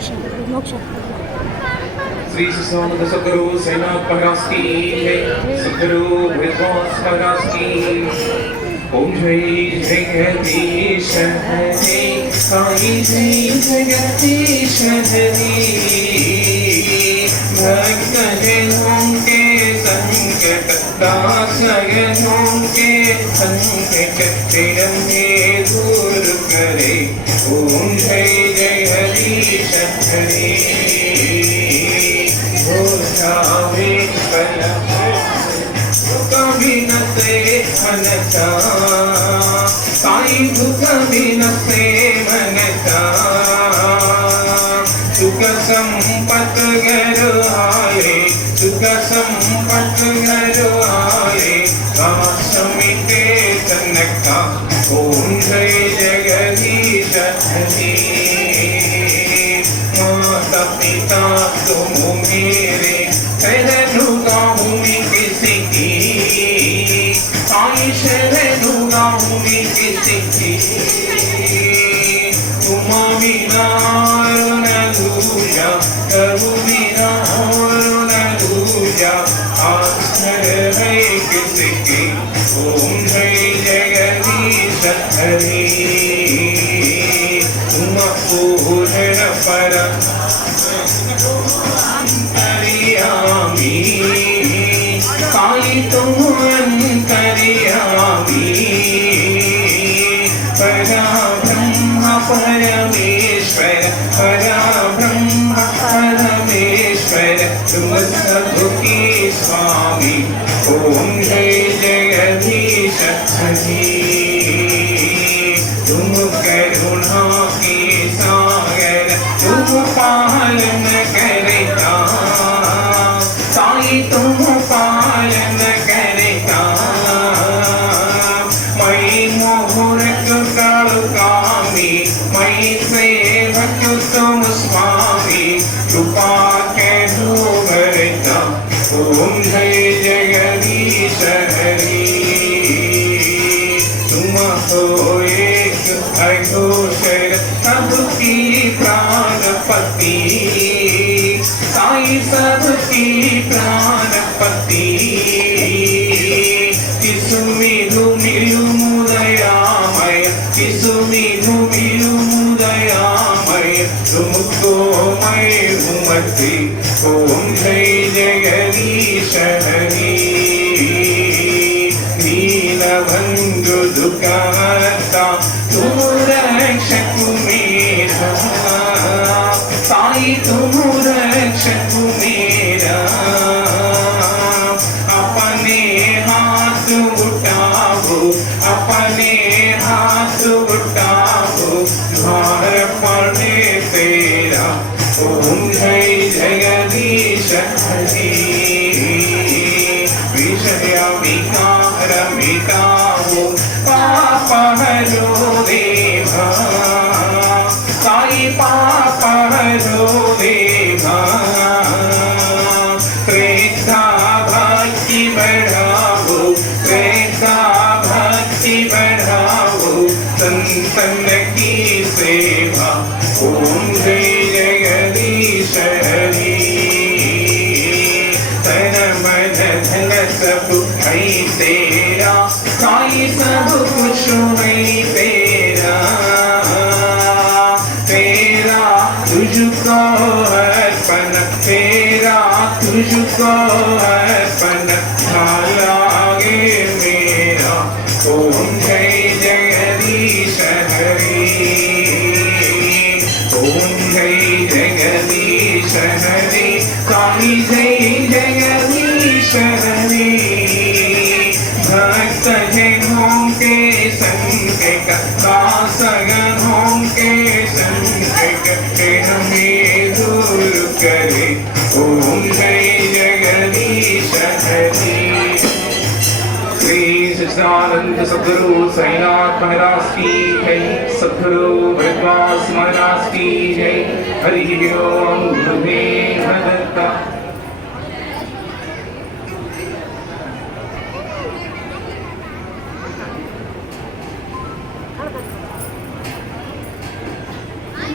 श्री सदानंद सद्गुरु साईनाथ महाराज की जय। सद्गुरु विद्वांस महाराज की ओम जय जगदीश हरे साई जय जगदीश हरे। भक्त जनों के संकट दासगणों के संकट तेरे दूर करे। ओम जय जगदीश हरे। कभी न से मनता साई कभी न से मनता। सुख संपत घर आए सुख संपत घर आए काशमिते तनका। ओम जय जगदीश हरे। माता पिता तुम मेरे शरणुगा भूमि किसी की आई शरणुगा भूमि किसी की। तुम बिना न दूजा प्रभु बिना न दूजा आश्रय है किसी की। ओम जय जगदीश हरे। तुम पूर्ण पर साई तुम अंतर्यामी। परा ब्रह्म परमेश्वर परा ब्रह्म परमेश्वर तुम सबके स्वामी। ओम जय जगदीश हरे। तुम करुणा के सागर तुम पालन करता साई तुम पालन करता। मई मोहरक कामी मई सेवक तुम स्वामी कृपा करो भरता। ओम जय जगदीश हरे। तुम हो एक अघोषर सबकी प्राणपति साई सबकी प्राणपति। किसुमिनु मिलु मुदयामय किसुमिनु मिलु मुदयामय तुमको मैं घुमती। ओम जय जगदीश हरे। दीनबंधु दुःखहर्ता तुम रक्षक मेरा साई तुम रक्षक मेरा। अपने हाथ उठाओ अपने हाथ उठाओ भार पड़े तेरा। ओम जय जगदीश हरे। विषय विकार मिटाओ पाप हरो देवा साई पाप हरो देवा। प्रेता भक्ति बढ़ाओ प्रेता भक्ति बढ़ाओ संतन की सेवा। ओम जय जगदीश हरे। तन मन धन सब है तेरा साई सब कुछ है तेरा। तेरा तुझको अर्पण तेरा तुझको अर्पण लागे मेरा। ओम जय जगदीश हरे। ओम जय जगदीश हरे। साई जय जगदीश हरे। भक्त जनों के संकट दासगणों के संकट हमें दूर करे। ओम जय जगदीश हरे। श्री सच्चिदानंद सद्गुरु साईनाथ महाराज की जय। सद्गुरु विद्वांस महाराज की जय। हरि ओम।